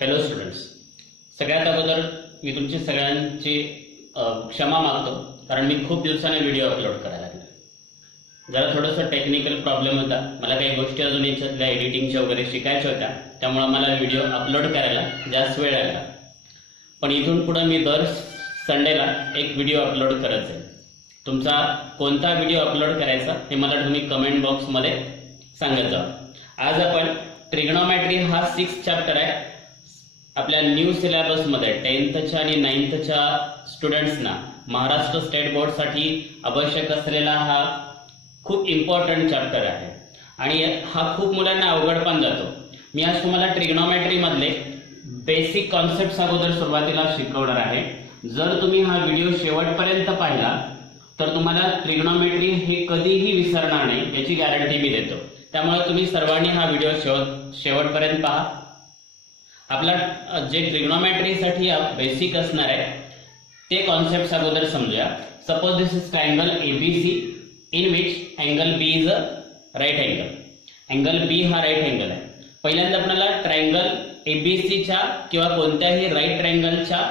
Hello students, सगळ्यात अगोदर मी तुमची सगळ्यांची क्षमा मागतो, कारण मी खूप दिवसाने व्हिडिओ अपलोड करायला लागलो. जरा थोडंसं टेक्निकल प्रॉब्लेम होता. मला काही गोष्टी अजून याच्यातल्या एडिटिंगच्या वगैरे शिकायच्या होत्या, त्यामुळे मला व्हिडिओ अपलोड करायला जास्त वेळ लागला. पण इथून पुढे मी दर संडेला एक व्हिडिओ अपलोड करत जाईल. तुमचा कोणता व्हिडिओ अपलोड करायचा हे मला तुम्ही कमेंट बॉक्समध्ये सांगत जा. आज आपण ट्रिग्नोमेट्री हा 6th चॅप्टर आहे. आपल्या न्यू सिलेबसमध्ये 10thच्या आणि 9thच्या स्टुडंट्सना महाराष्ट्र स्टेट बोर्डसाठी आवश्यक असलेला हा खूप इम्पॉर्टंट चॅप्टर आहे आणि हा खूप मुलांना अवघड पण जातो. मी आज तुम्हाला ट्रिग्नोमेट्री मधले बेसिक कॉन्सेप्ट्स अगोदर सुरुवातीला शिकवणार आहे. जर तुम्ही हा व्हिडिओ शेवटपर्यंत पाहिला तर तुम्हाला ट्रिग्नोमेट्री हे कधीही विसरणार नाही याची गॅरंटी मी देतो. त्यामुळे तुम्ही सर्वांनी हा व्हिडिओ शेवटपर्यंत पहा. आपला जे ट्रिग्नोमेट्रीसाठी बेसिक असणार आहे ते कॉन्सेप्ट्स अगोदर समजूया. Suppose this is triangle ABC in which angle B is a right angle. Angle B हा राईट अँगल आहे. पहिल्यांदा आपल्याला ट्रायंगल ABCच्या किंवा कोणत्याही राईट ट्रायंगलच्या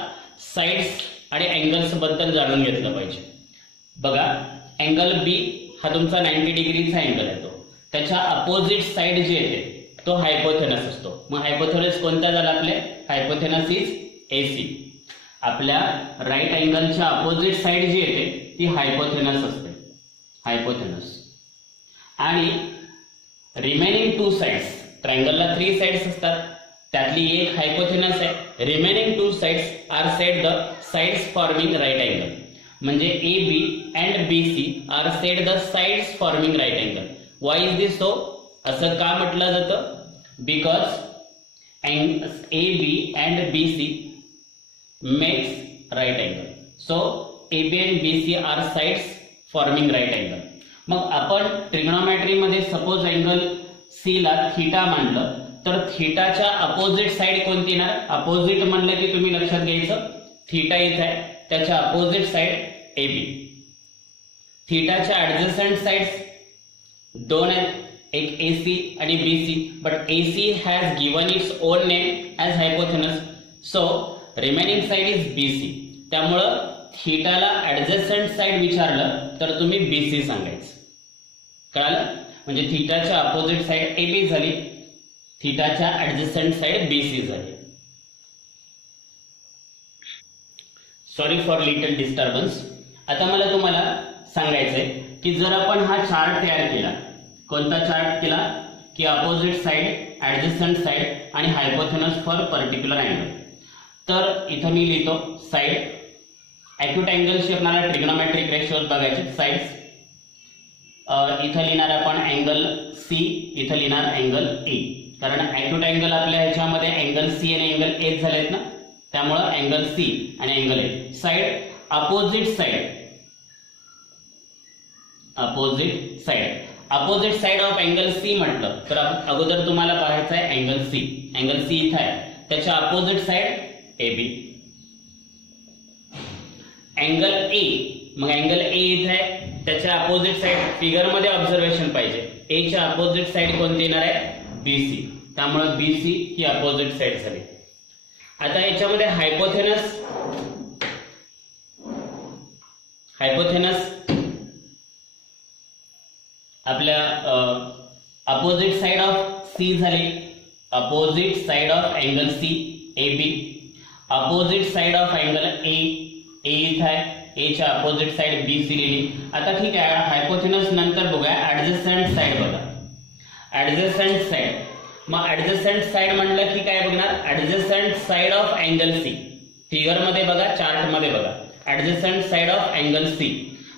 साइड्स आणि अँगल्स बद्दल जाणून घेतलं पाहिजे. बघा, अँगल B हा तुमचा 90 डिग्रीचा अँगल आहे. त्याच्या अपोजिट साइड जे येते तो हायपोथेनस असतो. मग हायपोथेनस कोणता झाला? आपले हायपोथेनस इज AC. आपल्या राईट अँगलच्या अपोजिट साइड जी येते ती हायपोथेनस असते, हायपोथेनस. आणि रिमेनिंग 2 साइड्स, ट्रायंगलला 3 साइड्स असतात, त्यातली एक हायपोथेनस आहे. Remaining 2 sides are said the sides forming right angle. म्हणजे AB and BC are said the sides forming right angle. Why is this so? असं का म्हटलं जातं? Because AB and BC makes right angle. So AB and BC are sides forming right angle. मग आपण trigonometry मध्ये suppose angle C ला theta मानलं तर थीटाच्या अपोजिट साइड कोणती ना? अपोजिट म्हणलं की तुम्ही लक्षात घ्यायचं थीटा इथे आहे, त्याच्या अपोजिट साइड AB. थीटाच्या ऍडजस्टंट साइड्स दोन आहेत, एक AC आणि BC, but AC has given its own name as hypotenuse, so remaining side is BC. त्यामुळं थीटाला ऍडजस्टंट साइड विचारलं तर तुम्ही BC सांगायचं. कळालं? म्हणजे थीटाच्या अपोजिट साइड AB झाली, थीटाच्या ऍडजस्टंट साइड BC झाली. Sorry for little disturbance. आता मला तुम्हाला सांगायचंय की जर आपण हा चार्ट तयार केला, कोणता चार्ट केला की अपोजिट साइड, ऍडजस्टंट साइड आणि हायपोथेनस फॉर पर्टिक्युलर अँगल, तर इथं मी लिहितो साइड. अॅक्यूट अँगलशी आपल्याला ट्रिग्नोमेट्रिक रेशिओज बघायचे. साइड्स इथं लिहिणार आपण अँगल C, इथं लिहिणार अँगल A, कारण अॅक्यूट अँगल आपल्या ह्याच्यामध्ये अँगल C आणि अँगल A झालेत ना, त्यामुळं अँगल C आणि angle A. Side opposite side, opposite side, opposite side of angle C म्हटलं तर अगोदर तुम्हाला पाहायचं आहे अँगल C. अँगल C इथं आहे, त्याच्या opposite side AB. Angle A, मग अँगल A इथं आहे, त्याच्या अपोजिट साइड फिगर मध्ये ऑब्झर्वेशन पाहिजे. A च्या अपोजिट साइड कोणती येणार आहे? BC. त्यामुळे BC ही अपोजिट साइड झाली. आता याच्यामध्ये हायपोथेनस, हायपोथेनस आपल्या अपोजिट साइड ऑफ C झाली, opposite side of angle C AB, opposite side of angle A इथं आहे, A च्या अपोजिट साइड BC लिहिली. आता ठीक आहे, हायपोथेनस नंतर बघूया ऍडजस्टंट साइड. बघा ऍडजस्टंट साइड, मग ऍडजस्टंट साइड म्हणलं की काय बघणार? Adjacent side of angle C. Figure मध्ये बघा, चार्ट मध्ये बघा, adjacent side of angle C.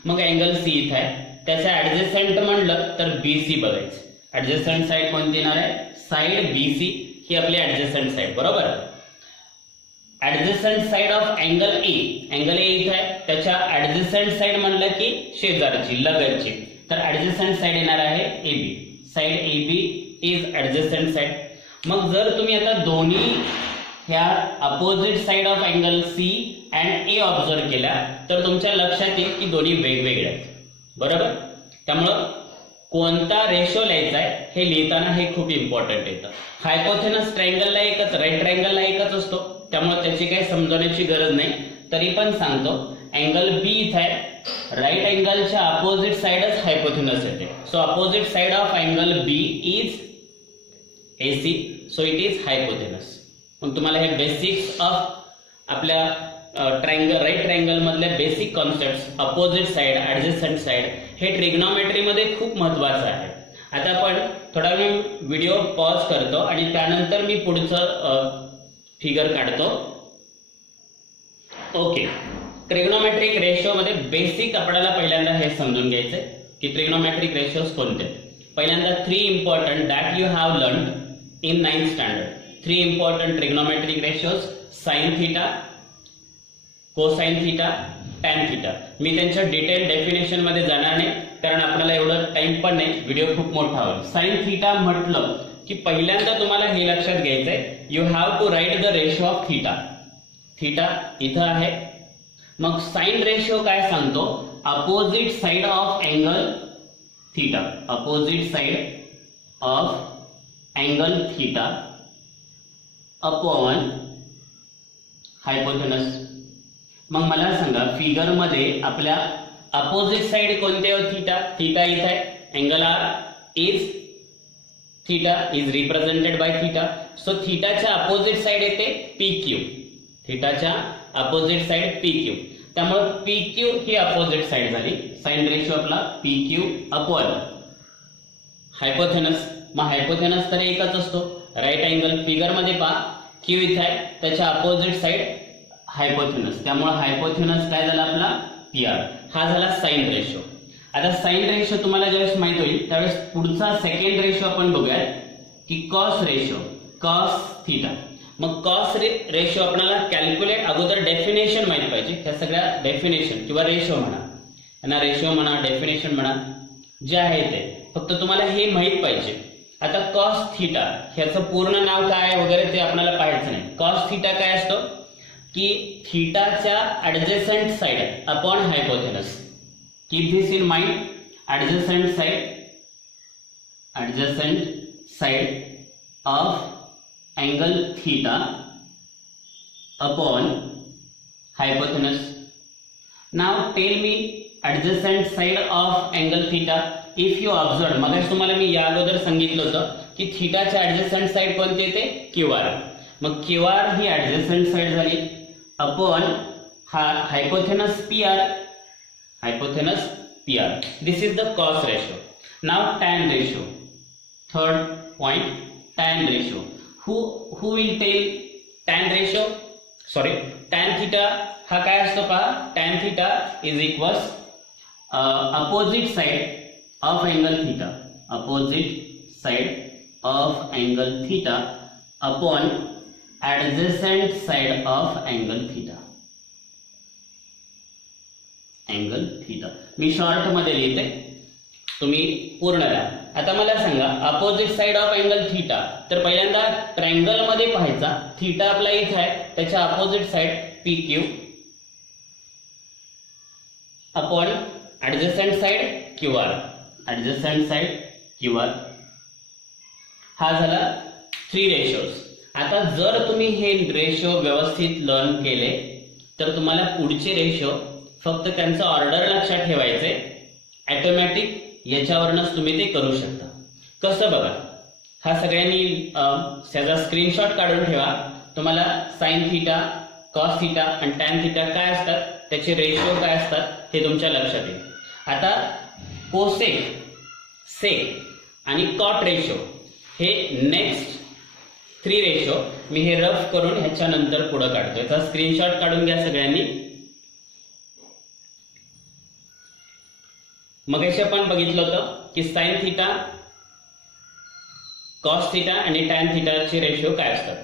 मग अँगल C इथं आहे, त्याचा ऍडजस्टंट म्हणलं तर BC बघायचं. ऍडजस्टंट साइड कोणती येणार आहे? साइड BC ही आपली ऍडजस्टंट साइड, बरोबर. Adjacent side of angle A, angle A इथं आहे, त्याच्या ऍडजस्टंट साइड म्हणलं की शेजारची, लगतची, तर ऍडजस्टंट साइड येणार आहे AB. Side AB is adjacent side. मग जर तुम्ही आता दोन्ही ह्या opposite side of angle C and A observe केल्या तर तुमच्या लक्षात येईल की दोन्ही वेगवेगळे आहेत, बरोबर. त्यामुळं कोणता रेशो लिहायचा आहे हे लिहिताना हे खूप इम्पॉर्टंट येतं. हायपोथेनस ट्रायंगलला एकच, राईट ट्रायंगलला एकच त्यामुळे त्याची काही समजवण्याची गरज नाही, तरी पण सांगतो. अँगल बी इथे आहे, राईट अँगलच्या अपोजिट साइडच हायपोथेनस येते. So opposite side of angle B is AC, so it is hypotenuse. मग तुम्हाला हे बेसिक्स ऑफ आपल्या ट्रायंगल, राईट ट्रायंगल मधल्या basic concepts, opposite side, adjacent side, हे ट्रिग्नोमेट्री मध्ये खूप महत्वाचं आहे. आता आपण थोडा वेळ व्हिडिओ पॉज करतो आणि त्यानंतर मी पुढचं फिगर काढतो. ओके, ट्रिग्नोमेट्रिक रेशो मध्ये बेसिक आपल्याला पहिल्यांदा हे समजून घ्यायचंय की ट्रिग्नोमेट्रिक रेशोज कोणते. पहिल्यांदा 3 important that you have learned in 9th standard. 3 important trigonometric ratios, sine theta, cosine theta, tan theta. मी त्यांच्या डिटेल डेफिनेशन मध्ये जाणार नाही कारण आपल्याला एवढं टाइम पण नाही, व्हिडिओ खूप मोठा होईल. साइन थीटा म्हटलं की पहिल्यांदा तुम्हाला हे लक्षात घ्यायचंय, you have to write the ratio of theta. Theta इथं आहे. मग साइन रेशो काय सांगतो, opposite side of angle theta, opposite side of angle theta upon hypotenuse. मग मला सांगा फिगर मध्ये आपल्या अपोजिट साइड कोणते आहे थीटा? थीटा इथे आहे. Angle R is theta is represented by theta. So थीटाच्या अपोजिट साइड येते PQ. थीटाच्या अपोजिट साइड PQ. त्यामुळे PQ ही अपोजिट साइड झाली. साइन रेशो आपला PQ अपॉन हायपोथेनस. मग हायपोथेनस तर एकच असतो, राईट अँगल. फिगर मध्ये पहा Q इथे आहे, त्याच्या अपोजिट साइड हायपोथेनस. त्यामुळे हायपोथेनस काय झाला आपला PR. हा झाला साइन रेशो. आता साइन रेशो तुम्हाला ज्यावेळेस माहित होईल त्यावेळेस पुढचा सेकंड रेशो आपण बघूयात की कॉस रेशो, कॉस थीटा. मग कॉस रेशो आपल्याला कॅल्क्युलेट, अगोदर डेफिनेशन माहित पाहिजे. त्या सगळ्या डेफिनेशन किंवा रेशो म्हणा, यांना रेशो म्हणा, डेफिनेशन म्हणा, जे आहे ते फक्त तुम्हाला हे माहित पाहिजे. आता कॉस थीटा ह्याचं पूर्ण नाव काय वगैरे ते आपल्याला पाहायचं नाही. कॉस थीटा काय असतो की थीटाच्या adjacent side upon hypotenuse. Keep this in mind, adjacent side of angle theta upon hypotenuse. Now tell me adjacent side of angle theta. If you observe, मगाशी तुम्हाला मी या अगोदर सांगितलं होतं की थीटाच्या adjacent side कोणती येते? QR. मग QR ही adjacent side झाली upon hypotenuse PR. Hypotenuse PR. This is the cos ratio. Now tan ratio. Third point, tan ratio. Who will tell tan ratio? Sorry, tan theta हा काय असतो पहा. tan theta is equals opposite side of angle theta, opposite side of angle theta upon adjacent side of angle theta. Angle theta me short मध्ये लिहिते, तुम्ही पूर्ण द्या. आता मला सांगा opposite side of angle theta, तर पहिल्यांदा ट्रायंगल मध्ये पाहायचा. थीटा आपला इथे आहे, त्याच्या opposite side PQ upon adjacent side QR. Adjacent side QR हा झाला 3 रेशोज. आता जर तुम्ही हे रेशो व्यवस्थित लर्न केले तर तुम्हाला पुढचे रेशो फक्त त्यांचा ऑर्डर लक्षात ठेवायचे, ऑटोमॅटिक याच्यावरच तुम्ही ते करू शकता. कसं बघा, हा सगळ्यांनी त्याचा स्क्रीनशॉट काढून ठेवा. तुम्हाला साइन थीटा, कॉस थीटा आणि टॅन थीटा काय असतात, त्याचे रेशो काय असतात हे तुमच्या लक्षात येईल. आता कोसेक, सेक आणि कॉट रेशो हे नेक्स्ट 3 रेशो मी हे रफ करून ह्याच्या नंतर पुढे काढतो. याचा स्क्रीनशॉट काढून घ्या सगळ्यांनी. मगाशी आपण बघितलं होतं की साइन थीटा, कॉस थीटा आणि टॅन थीटाचे रेशो काय असतात.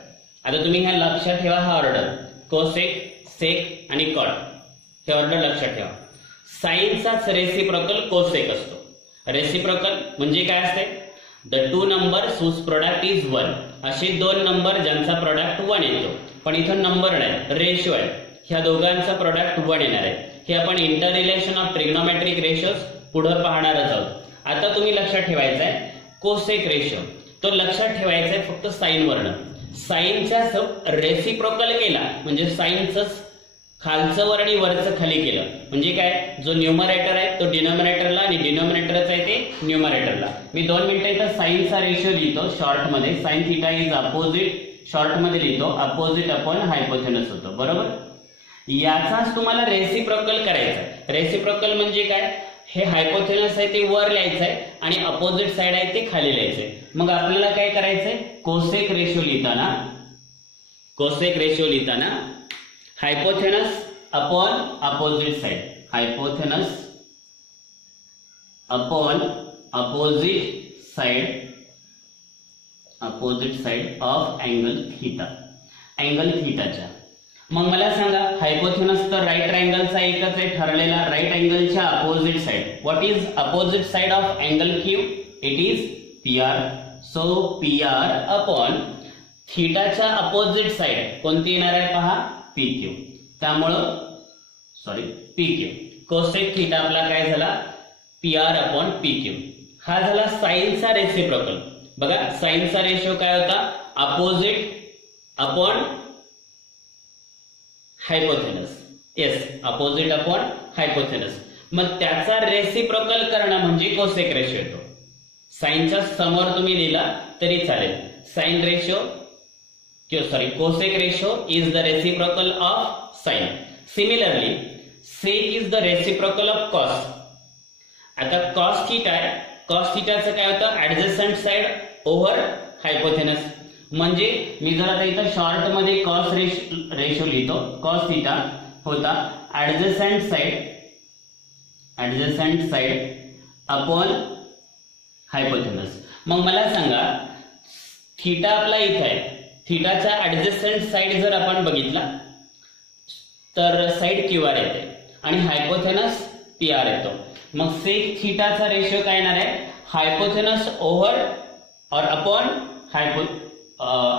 आता तुम्ही ह्या लक्षात ठेवा, हा ऑर्डर कोसेक, सेक आणि कॉट हे ऑर्डर लक्षात ठेवा. साइनचाच रेसिप्रोकल कोसेक असतो. रेसिप्रोकल म्हणजे काय असते, the 2 numbers whose product is 1. असे 2 नंबर ज्यांचा प्रोडक्ट 1 येतो, पण इथं नंबर नाही, रेशो आहे. ह्या दोघांचा प्रोडक्ट 1 येणार आहे. हे आपण inter relation of trigonometric ratios पुढे पाहणारच आहोत. आता तुम्ही लक्षात ठेवायचं आहे कोसेक रेशो, तो लक्षात ठेवायचा आहे फक्त साइन वर्ण. साईनच्या रेसिप्रोकल केला म्हणजे साईनचं खालचं वर आणि वरचं खाली केलं म्हणजे काय, जो न्यूमरेटर आहे तो डिनॉमिनेटरला आणि डिनॉमिनेटरच आहे ते न्यूमरेटरला. मी 2 मिनिटं इथं साईनचा रेशो लिहितो शॉर्ट मध्ये. Sine theta is opposite, short मध्ये लिहितो अपोजिट अपॉन हायपोथेनस होतो, बरोबर. याचाच तुम्हाला रेसिप्रोकल करायचा. रेसिप्रोकल म्हणजे काय, हे हायपोथेनस आहे ते वर लिहायचं आहे आणि अपोजिट साइड आहे ते खाली लिहायचंय. मग आपल्याला काय करायचंय, कोसेक रेशो लिहिताना hypotenuse upon opposite side, hypotenuse upon opposite side of angle थीटाच्या. मग मला सांगा, हायपोथेनस तर राईट ट्रायंगलचा एकच आहे ठरलेला, राईट अँगलच्या opposite side. What is opposite side of angle Q? It is PR. So PR upon थीटाच्या अपोजिट साइड कोणती येणार आहे पहा, PQ. त्यामुळं PQ कोसेक थीटा आपला काय झाला, PR अपॉन PQ. हा झाला साईनचा रेसिप्रोकल. बघा साईनचा रेशो काय होता, opposite upon hypotenuse. Yes, opposite upon hypotenuse. मग त्याचा रेसिप्रोकल करणं म्हणजे कोसेक रेशो येतो. साईनच्या समोर तुम्ही लिहिला तरी चालेल. Sine ratio cosec ratio is the reciprocal of sin. Similarly, sec is the reciprocal of cos. आता cos theta आहे, cos theta चं काय होतं, adjacent side over hypotenuse. म्हणजे मी जर आता इथं शॉर्ट मध्ये cos रेशो लिहितो, cos theta होता adjacent side upon hypotenuse. मग मला सांगा, थीटा आपला इथे आहे, थीटाच्या ऍडजस्टंट साइड जर आपण बघितला तर साइड QR येते आणि हायपोथेनस PR येतो. मग सेक थीटाचा रेशो काय येणार आहे, हायपोथेनस ओव्हर और अपॉन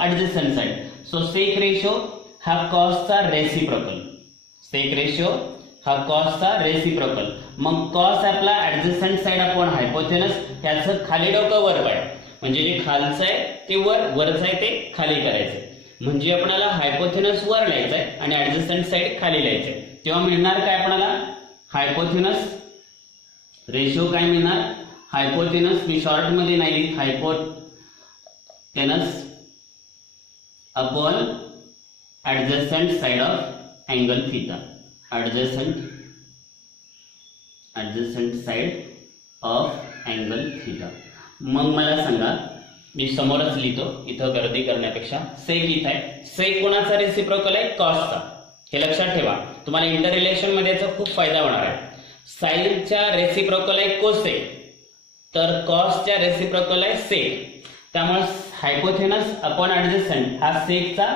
ऍडजस्टंट साइड. सो सेक रेशो हा कॉसचा रेसिप्रोकल. मग कॉस आपला ऍडजस्टंट साइड अपॉन हायपोथेनस, त्याचं खाली डोकं वर पाड म्हणजे जे खालचं आहे ते वरचं आहे ते खाली करायचंय. म्हणजे आपल्याला हायपोथेनस वर लिहायचंय आणि ऍडजस्टंट साइड खाली लिहायचंय. तेव्हा मिळणार काय आपल्याला, हायपोथेनस रेशो काय मिळणार, हायपोथेनस मी शॉर्ट मध्ये नाही लिहित, hypotenuse upon adjacent side of angle theta, adjacent side of angle theta. मग मला सांगा, मी समोरच लिहितो इथं गर्दी करण्यापेक्षा, सेक इथं आहे. सेक कोणाचा रेसिप्रोकल आहे, कॉसचा. हे लक्षात ठेवा, तुम्हाला इंटर रिलेशन मध्ये याचा खूप फायदा होणार आहे. साईनच्या रेसिप्रोकल आहे कोसेक, तर कॉसच्या रेसिप्रोकल आहे सेक. त्यामुळे हायपोथेनस अपॉन ऍडजस्टंट हा सेकचा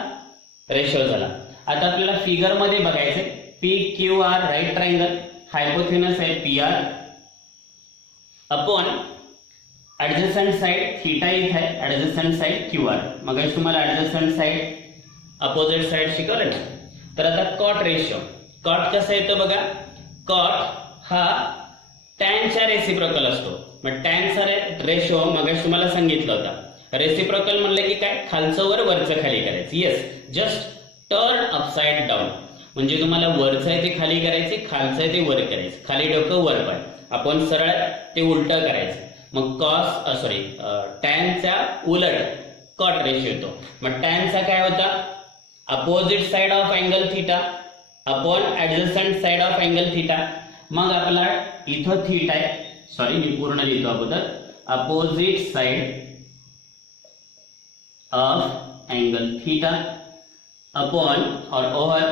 रेशो झाला. आता आपल्याला फिगर मध्ये बघायचंय, PQR राईट ट्रायंगल, हायपोथेनस आहे PR upon adjacent side theta इथे आहे, ऍडजस्टंट साइड QR. मग तुम्हाला ऍडजस्टंट साइड अपोजिट साइड शिकवलं ना. तर आता कॉट रेशो, कॉट कसं येतं बघा, कॉट हा टॅनच्या रेसिप्रोकल असतो. मग टॅनचा रेशो मग तुम्हाला सांगितलं होता, रेसिप्रोकल म्हणलं की काय, खालचं वर वरचं खाली करायचं. Yes, just turn upside down म्हणजे तुम्हाला वरचं आहे ते खाली करायचे, खालचं आहे ते वर करायचं, खाली डोकं वर पाय, आपण सरळ ते उलट करायचं. मग टॅनचा उलट कॉट रेशो येतो. मग टॅनचा काय होता, opposite side of angle theta upon adjacent side of angle theta. मग आपला इथं थीटा आहे, मी पूर्ण लिहितो अगोदर, opposite side of angle theta upon or over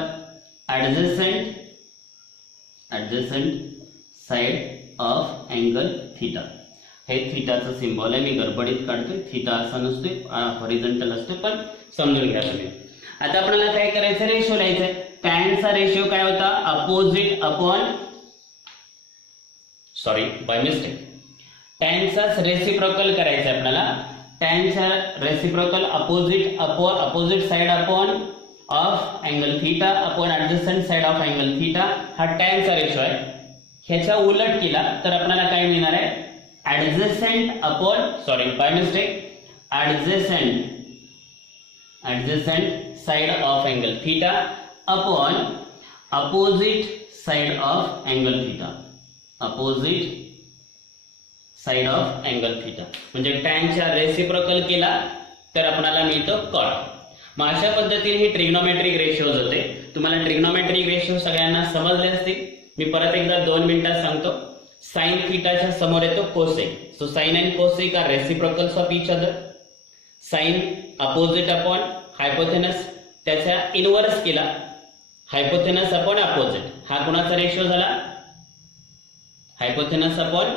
adjacent side of angle theta. हे थीटाचं सिम्बॉल आहे, मी गडबडीत काढतोय, थीटा असा नसतोय, हॉरिझॉन्टल असतोय, पण समजून घ्या तुम्ही. आता आपल्याला काय करायचं, रेशो लिहायचंय. टॅनचा रेशो काय होता, अपोजिट अपॉन बाय मिस्टेक टॅनचाच रेसिप्रोकल करायचं आहे आपल्याला. टॅनचा reciprocal opposite side upon of angle theta upon adjacent side of angle theta. हा टॅनचा रेशो आहे. ह्याच्या उलट केला तर आपल्याला काय मिळणार आहे, adjacent upon by mistake adjacent side of angle theta upon opposite side of angle theta, opposite side of angle theta. म्हणजे टॅनच्या रेसिप्रोकल केला तर आपल्याला मिळतो कॉट. मग अशा पद्धतीने ही ट्रिग्नोमेट्रिक रेशिओज होते. तुम्हाला ट्रिग्नोमेट्रिक रेशिओ सगळ्यांना समजले असतील. मी परत एकदा 2 मिनिटात सांगतो. साइन थीटाच्या समोर येतो cosec. So sine and cosec are reciprocals of each other. Sine opposite upon hypotenuse, त्याचा इनव्हर्स केला हायपोथेनस अपॉन अपोजिट. हा कोणाचा रेशिओ झाला? Hypotenuse upon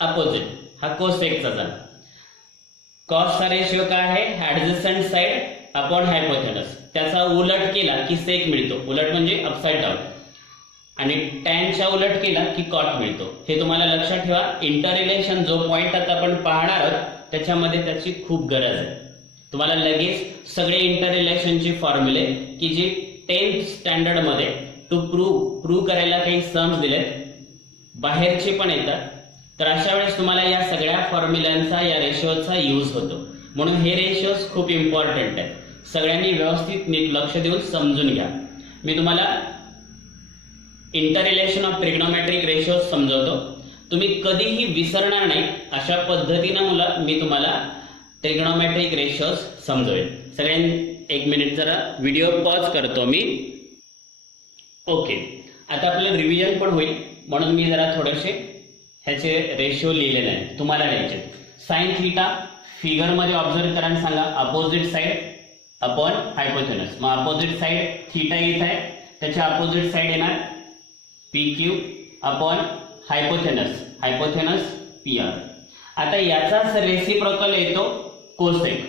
opposite. हा कोसेकचा झाला. कॉसचा रेशिओ काय आहे? Adjacent side upon hypotenuse. त्याचा उलट केला की सेक मिळतो. उलट म्हणजे अपसाइड डाऊन. आणि टॅनच्या उलट केला की कॉट मिळतो. हे तुम्हाला लक्षात ठेवा. इंटर रिलेशन जो पॉइंट आता आपण पाहणार आहोत त्याच्यामध्ये त्याची खूप गरज आहे. तुम्हाला लगेच सगळे इंटर रिलेशनची फॉर्म्युले की जी 10th स्टँडर्ड मध्ये टू प्रूव्ह करायला काही सम्स दिलेत, बाहेरचे पण येतात. तर अशा वेळेस तुम्हाला या सगळ्या फॉर्म्युलांचा या रेशिओचा यूज होतो. म्हणून हे रेशिओज खूप इम्पॉर्टंट आहेत. सगळ्यांनी व्यवस्थित नीट लक्ष देऊन समजून घ्या. मी तुम्हाला इंटर रिलेशन ऑफ ट्रिग्नोमेट्रिक रेशिओज समजवतो. तुम्ही कधीही विसरणार नाही अशा पद्धतीने मी तुम्हाला ट्रिग्नोमेट्रिक रेशिओज समजवेल. सगळ्यांनी 1 मिनिट जरा व्हिडिओ पॉज करतो मी. ओके, आता आपलं रिव्हिजन पण होईल म्हणून मी जरा थोडेसे ह्याचे रेशिओ लिहिलेले आहेत, तुम्हाला लिहायचे. साइन थीटा फिगर मध्ये ऑब्झर्व करा आणि सांगा अपोजिट साइड अपॉन हायपोथेनस. मग अपोजिट साइड थीटा येत आहे, त्याच्या अपोजिट साइड येणार PQ अपॉन हायपोथेनस, हायपोथेनस PR. आता याचाच रेसिप्रोकल येतो कोसेक.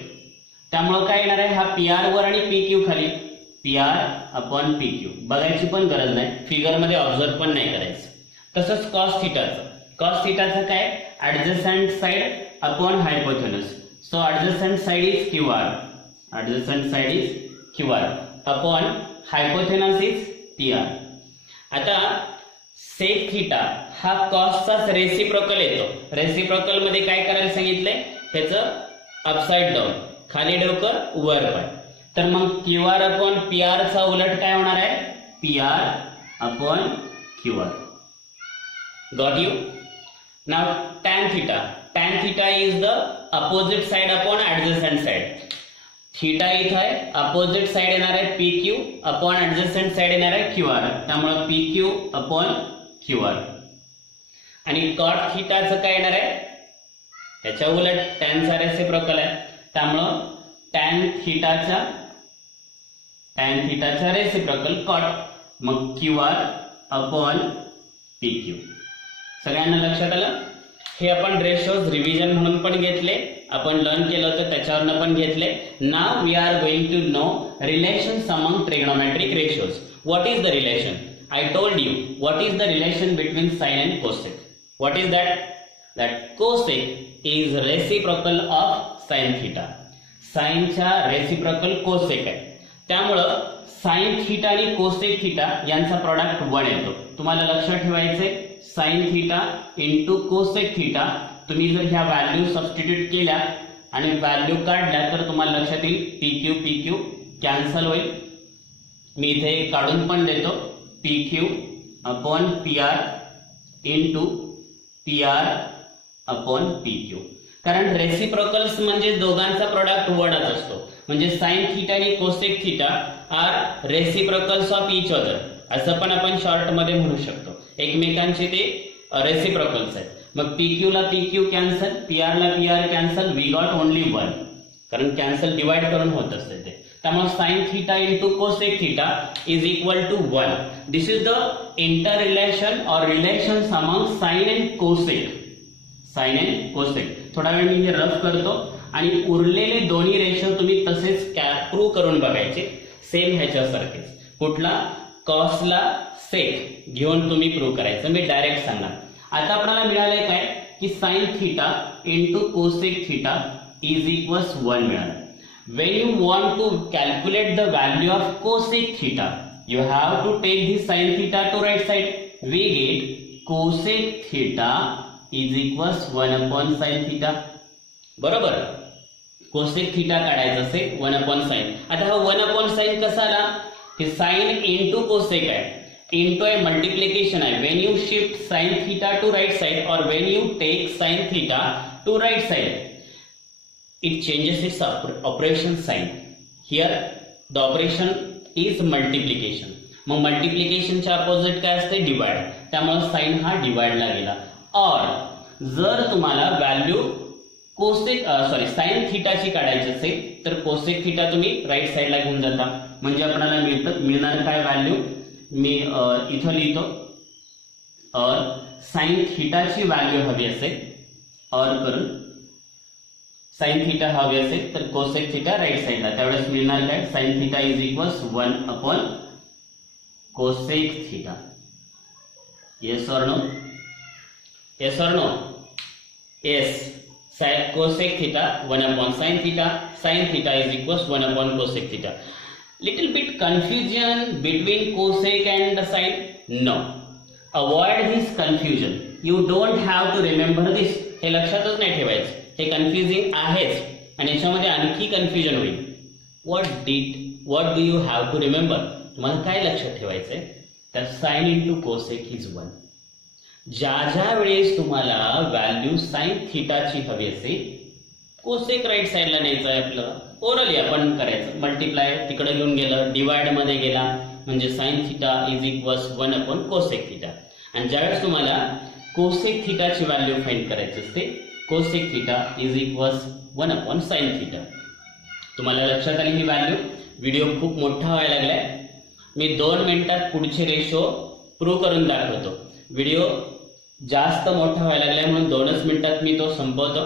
त्यामुळे काय येणार आहे? हा PR वर आणि PQ खाली, PR अपॉन PQ. बघायची पण गरज नाही, फिगर मध्ये ऑब्झर्व पण नाही करायचं. तसंच कॉस थिटाचं. कॉस थिटाचं काय? Adjacent side upon hypotenuse. So adjacent side is QR, adjacent side is QR upon hypotenuse is PR. आता सेक थीटा हा कॉसचाच रेसिप्रोकल येतो. रेसिप्रोकल मध्ये काय करायला सांगितलंय? ह्याचं अपसाइड डाऊन, खाली डोकं वर पाय. तर मग QR अपॉन PR चा उलट काय होणार आहे? PR upon QR. Got you? Now tan theta. Tan theta is the opposite side upon adjacent side. Theta इथं आहे, अपोजिट साइड येणार आहे PQ अपॉन ऍडजस्टंट साइड येणार आहे QR. त्यामुळे PQ अपॉन QR. आणि कॉट थीटाचं काय येणार आहे? त्याच्या उलट टॅनचा रेसिप्रोकल आहे. त्यामुळं टॅन थीटाचा रेसिप्रोकल कॉट. मग QR अपॉन PQ. सगळ्यांना लक्षात आलं? हे आपण रेशिओज रिव्हिजन म्हणून पण घेतले, आपण लर्न केलं होतं त्याच्यावरनं पण घेतले. नाव we are going to know relations among trigonometric ratios. What is the relation? I told you what is the relation between sine and cosec. What is that? That cosec is reciprocal of sine theta. साइनच्या reciprocal cosec आहे. त्यामुळं sine theta आणि cosec theta यांचा product 1 येतो. तुम्हाला लक्षात ठेवायचे sine theta into cosec theta. तुम्ही जर ह्या व्हॅल्यू सबस्टिट्यूट केल्या आणि व्हॅल्यू काढल्या तर तुम्हाला लक्षात येईल PQ कॅन्सल होईल. मी इथे काढून पण देतो. PQ upon PR into PR upon PQ. कारण रेसिप्रोकल्स म्हणजे दोघांचा प्रोडक्ट 1च असतो. म्हणजे साइन थीटा आणि cosec theta are reciprocals of each other असं पण आपण शॉर्ट मध्ये म्हणू शकतो. एकमेकांचे ते रेसिप्रोकल्स आहेत. मग PQ ला PQ कॅन्सल, PR ला PR cancel, we got only 1. कारण कॅन्सल डिवाइड करून होत असते ते. त्यामुळे sine theta into cosec theta is equal to 1. This is the inter relation or relation among sine and cosec. Sine and cosec. थोडा वेळ मी हे रफ करतो आणि उरलेले दोन्ही रेशो तुम्ही तसेच प्रूव्ह करून बघायचे सेम ह्याच्यासारखेच. कुठला? कॉसला सेक घेऊन तुम्ही प्रूव्ह करायचं. मी डायरेक्ट सांगणार. आता आपल्याला मिळालंय काय की sine theta into cosec theta is equals 1 मिळालं. When you want to calculate the value of cosec theta you have to take the sine theta to right side. We get cosec theta is equals 1 upon sine theta. बरोबर. Cosec theta काढायचं असेल 1/sin. आता हा 1/sin कसा आला, हे sine into cosec आहे, into आहे मल्टिप्लिकेशन आहे. When you shift sine theta to right side और when you take sine theta to right side, it changes its operation sign. Here the operation is multiplication. मग मल्टिप्लिकेशनच्या opposite काय असते, divide. त्यामुळे sign हा डिवाइडला गेला. और जर तुम्हाला व्हॅल्यू कोसेक साइन थिटाची काढायची असेल तर कोसेक थिटा तुम्ही राइट साइडला घेऊन जाता, म्हणजे आपल्याला मिळणार काय व्हॅल्यू, मी इथं लिहितो. और साइन थिटाची व्हॅल्यू हवी असेल और करून साइन थिटा हवी असेल तर कोसेक थिटा राइट साइडला, त्यावेळेस मिळणार काय, sine theta is equals 1 cosec theta. Yes और नो, येस और no, yes. Cosec theta 1/sin theta, sin theta is equals 1 cosec theta. Little bit confusion between cosec and the sin. No, avoid this confusion. You don't have to remember this. हे लक्षातच नाही ठेवायचं, हे confusing आहेच आणि याच्यामध्ये आणखी confusion होईल. What do you have to remember, तुम्हाला काय लक्षात ठेवायचंय, तर साइन इंटू कोसेक इज 1. ज्या वेळेस तुम्हाला व्हॅल्यू साइन थिटाची हवी असेल, कोसेक राइट साइडला न्यायचं आहे आपल्याला, ओरली आपण करायचं, मल्टिप्लाय तिकडे घेऊन गेलं, डिवाइड मध्ये गेला, म्हणजे sign theta is equals 1 cosec theta. आणि ज्यावेळेस तुम्हाला कोसेक थिटाची व्हॅल्यू फाइंड करायची असते, cosec theta is equals 1/sin theta. तुम्हाला लक्षात आली ही व्हॅल्यू. व्हिडिओ खूप मोठा व्हायला लागलाय, मी 2 मिनिटात पुढचे रेशो प्रूव्ह करून दाखवतो. व्हिडिओ जास्त मोठा व्हायला लागलाय म्हणून 2च मिनिटात मी तो संपवतो.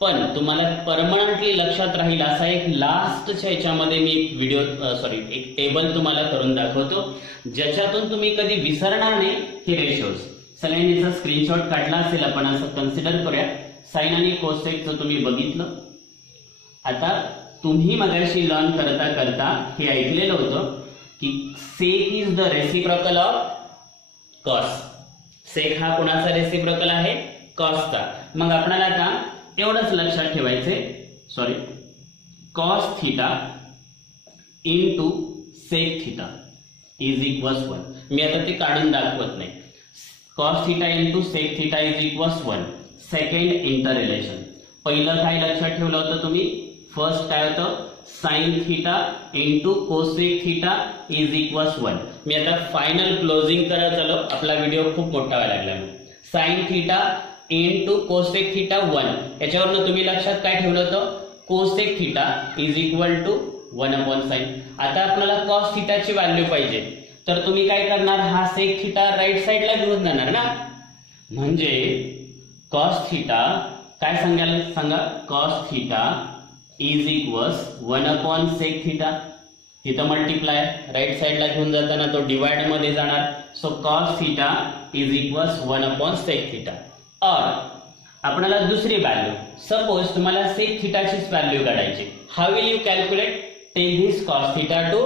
पण तुम्हाला परमनंटली लक्षात राहील असा एक लास्टच्या ह्याच्यामध्ये मी एक टेबल तुम्हाला करून दाखवतो, ज्याच्यातून तुम्ही कधी विसरणार नाही हे रेशोज. सगळ्यांनीचा स्क्रीनशॉट काढला असेल, आपण असं कन्सिडर करूया. साइन आणि कोसेकचं तुम्ही बघितलं. आता तुम्ही मगाशी लर्न करता करता हे ऐकलेलं होतं की sec is the reciprocal of cos. Sec हा कोणाचा रेसिप्रोकल आहे, कॉसचा. मग आपल्याला आता एवढंच लक्षात ठेवायचे, cos theta into sec theta is equals 1. मी आता ते काढून दाखवत नाही. Cos theta into sec theta is equals 1. Second interrelation. पहिलं काय लक्षात ठेवलं होतं तुम्ही, फर्स्ट काय होतं, sine theta into cosec theta is equals 1. मी आता फायनल क्लोजिंग करत आलो, आपला व्हिडिओ खूप मोठा व्हायला लागला. Sine theta into cosec theta 1. याच्यावरून तुम्ही लक्षात काय ठेवलं होतं, cosec theta is equal to 1/sin. आता आपल्याला कॉस थिटाची व्हॅल्यू पाहिजे, तर तुम्ही काय करणार, हा सेक थिटा राइट साइडला घेऊन जाणार ना, म्हणजे कॉस थिटा काय सांगा, कॉस थिटा इज इक्वल्स 1/सेक थिटा. तिथं मल्टिप्लाय, राइट साइडला घेऊन जाताना तो डिवाइड मध्ये जाणार. So cos theta is equals 1/सेक थिटा. और आपल्याला दुसरी व्हॅल्यू, सपोज तुम्हाला सेक थिटाचीच व्हॅल्यू काढायची. How will you calculate, take this cos theta to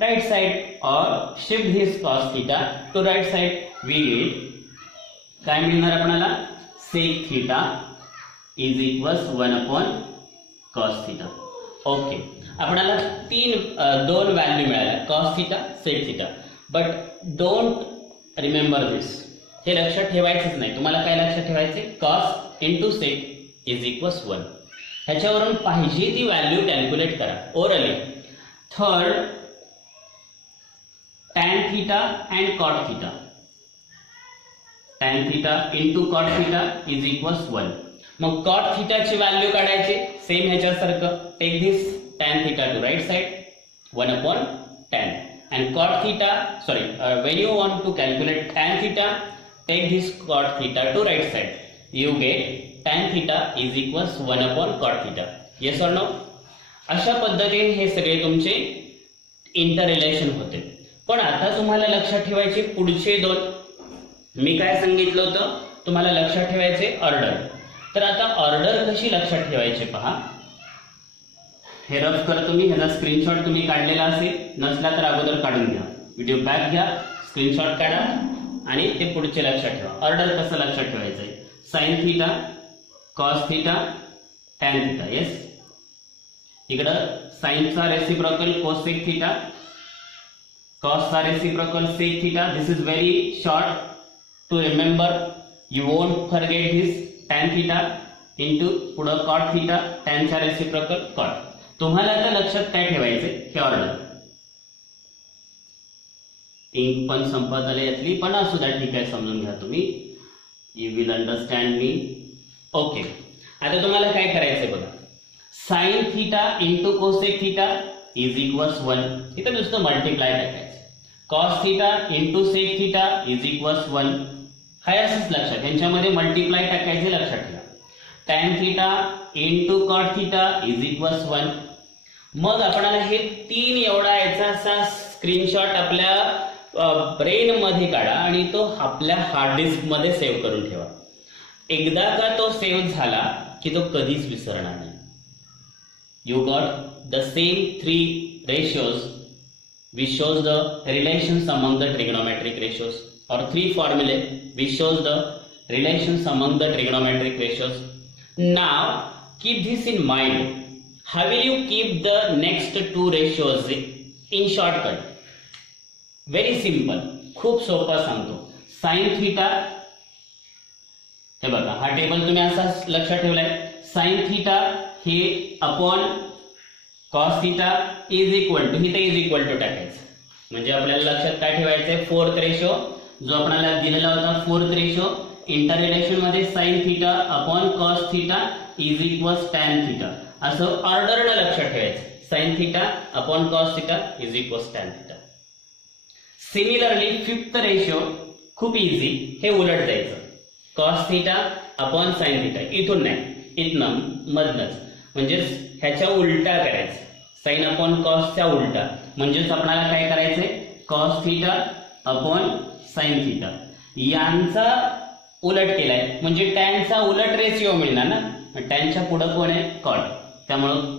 right side और shift this cos theta to right side. We get काय मिळणार आपल्याला, सेक थिटा इज इक्वल्स 1/कॉस थिटा. ओके, आपल्याला 2 व्हॅल्यू मिळाल्या, cos theta, sec theta. But don't remember this, हे लक्षात ठेवायचंच नाही. तुम्हाला काय लक्षात ठेवायचे, cos into sec is equals 1. ह्याच्यावरून पाहिजे ती व्हॅल्यू कॅल्क्युलेट करा orally. Third, tan theta and cot theta. Tan theta into cot theta is equals 1. मग कॉट थिटाची व्हॅल्यू काढायची, सेम ह्याच्यासारखं, take this tan theta to right side 1/tan. And cot theta, when you want to calculate tan theta, take this cot theta to right side. You get tan theta is equals 1/cot theta. Yes or no? अशा पद्धतीने हे सगळे तुमचे inter relation होते. पण आता तुम्हाला लक्षात ठेवायचे पुढचे 2. मी काय सांगितलं होतं, तुम्हाला लक्षात ठेवायचे ऑर्डर. तर आता ऑर्डर कशी लक्षात ठेवायचे पहा. हे रफ कर तुम्ही, ह्याचा स्क्रीनशॉट तुम्ही काढलेला असेल, नसला तर अगोदर काढून घ्या, व्हिडिओ बॅक घ्या, स्क्रीनशॉट काढा आणि ते पुढचे लक्षात ठेवा. ऑर्डर कसं लक्षात ठेवायचंय, sine theta, cos theta, tan theta. Yes, इकडं साइनचा रेसिप्रोकल कोसेक थिटा, कॉसचा reciprocal sec theta. This is very short to remember. You won't forget this. tan theta into पुढं कॉट थिटा, टॅनचा रेसिप्रोकल कॉट. तुम्हाला आता लक्षात काय ठेवायचे हे ऑर्डर. इंक पण संपत आले यातली, पण असू द्या, ठीक आहे, समजून घ्या तुम्ही. You will understand me. Okay, आता तुम्हाला काय करायचंय बघा. Sine theta into cosec theta is equals 1. इथं नुसतं मल्टिप्लाय टाकायचं. Cos theta into sec theta is equals 1. हाय असंच लक्षात, यांच्यामध्ये मल्टिप्लाय टाकायचे, लक्षात ठेवा. tan theta into cot theta is equals 1. मग आपल्याला हे 3 एवढा याचा असा स्क्रीनशॉट आपल्या ब्रेन मध्ये काढा आणि तो आपल्या हार्ड डिस्क मध्ये सेव्ह करून ठेवा. एकदा का तो सेव्ह झाला की तो कधीच विसरणार नाही. You got the same 3 ratios which shows the relations among the trigonometric ratios, or 3 formulae which shows the relations among the trigonometric ratios. Now keep this in mind. How will you keep the next 2 ratios in shortcut? Very simple, खूप सोपा सांगतो. Sign theta, हे बघा, हा table तुम्ही असा लक्षात ठेवलाय. साइन थिटा हे upon cos theta is equal to, इथे इज इक्वल टू टाकायचं. म्हणजे आपल्याला लक्षात काय ठेवायचंय, 4th रेशो जो आपल्याला दिलेला होता, 4th रेशो इंटर रिलेशन मध्ये sine theta upon cos theta is equals tan theta, असं ऑर्डरनं लक्षात ठेवायचं. Sine theta upon cos theta is equals tan theta. Similarly 5th ratio खूप इझी, हे उलट जायचं. Cos theta upon sine theta, इथून नाही, इथनं मधनच, म्हणजेच ह्याच्या उलटा करायचं. साइन अपॉन कॉसच्या उलटा, म्हणजेच आपल्याला काय करायचंय, cos theta upon sine theta यांचा उलट केलाय, म्हणजे टॅनचा उलट रेशिओ मिळणार ना. टॅनच्या पुढे कोण आहे, कॉट. त्यामुळं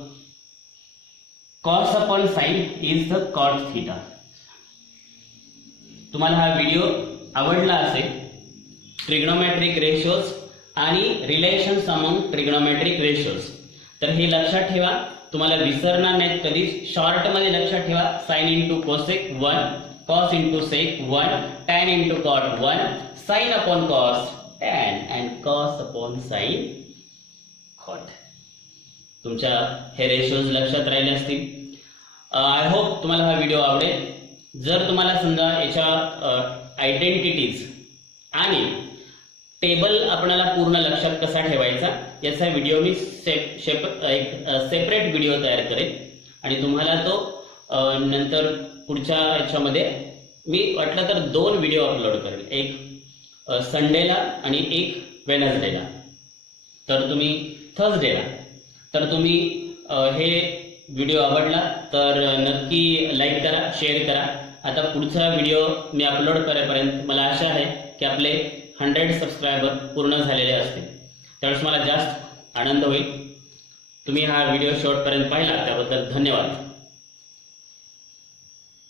cos upon sine is the cot theta. तुम्हाला हा व्हिडिओ आवडला असेल, ट्रिग्नोमेट्रिक रेशियोज आणि रिलेशन्स अमंग ट्रिग्नोमेट्रिक रेशियोज, तर हे लक्षात ठेवा, तुम्हाला विसरणार नाहीत कधीच. शॉर्ट मध्ये लक्षात ठेवा. Sine into cosec 1, cos into sec 1, tan into cot 1, sine upon cos tan and cos upon sine cot. तुमच्या हे रेशियोज लक्षात राहिले असतील. आय होप तुम्हाला हा व्हिडिओ आवडेल. जर तुम्हाला समजा याच्या आयडेंटिटीज आणि टेबल आपल्याला पूर्ण लक्षात कसा ठेवायचा याचा व्हिडिओ मी सेपरेट व्हिडिओ तयार करेन आणि तुम्हाला तो नंतर पुढच्या याच्यामध्ये मी वाटलं तर 2 व्हिडिओ अपलोड करेन, एक संडेला आणि एक वेनसडेला, तर तुम्ही थर्सडेला. तर तुम्ही हे व्हिडिओ आवडला तर नक्की लाईक करा, शेअर करा. आता पुढचा व्हिडिओ मी अपलोड करेपर्यंत मला आशा आहे की आपले 100 सबस्क्रायबर पूर्ण झालेले असतील, त्यावेळेस मला जास्त आनंद होईल. तुम्ही हा व्हिडिओ शेवटपर्यंत पाहिला त्याबद्दल धन्यवाद.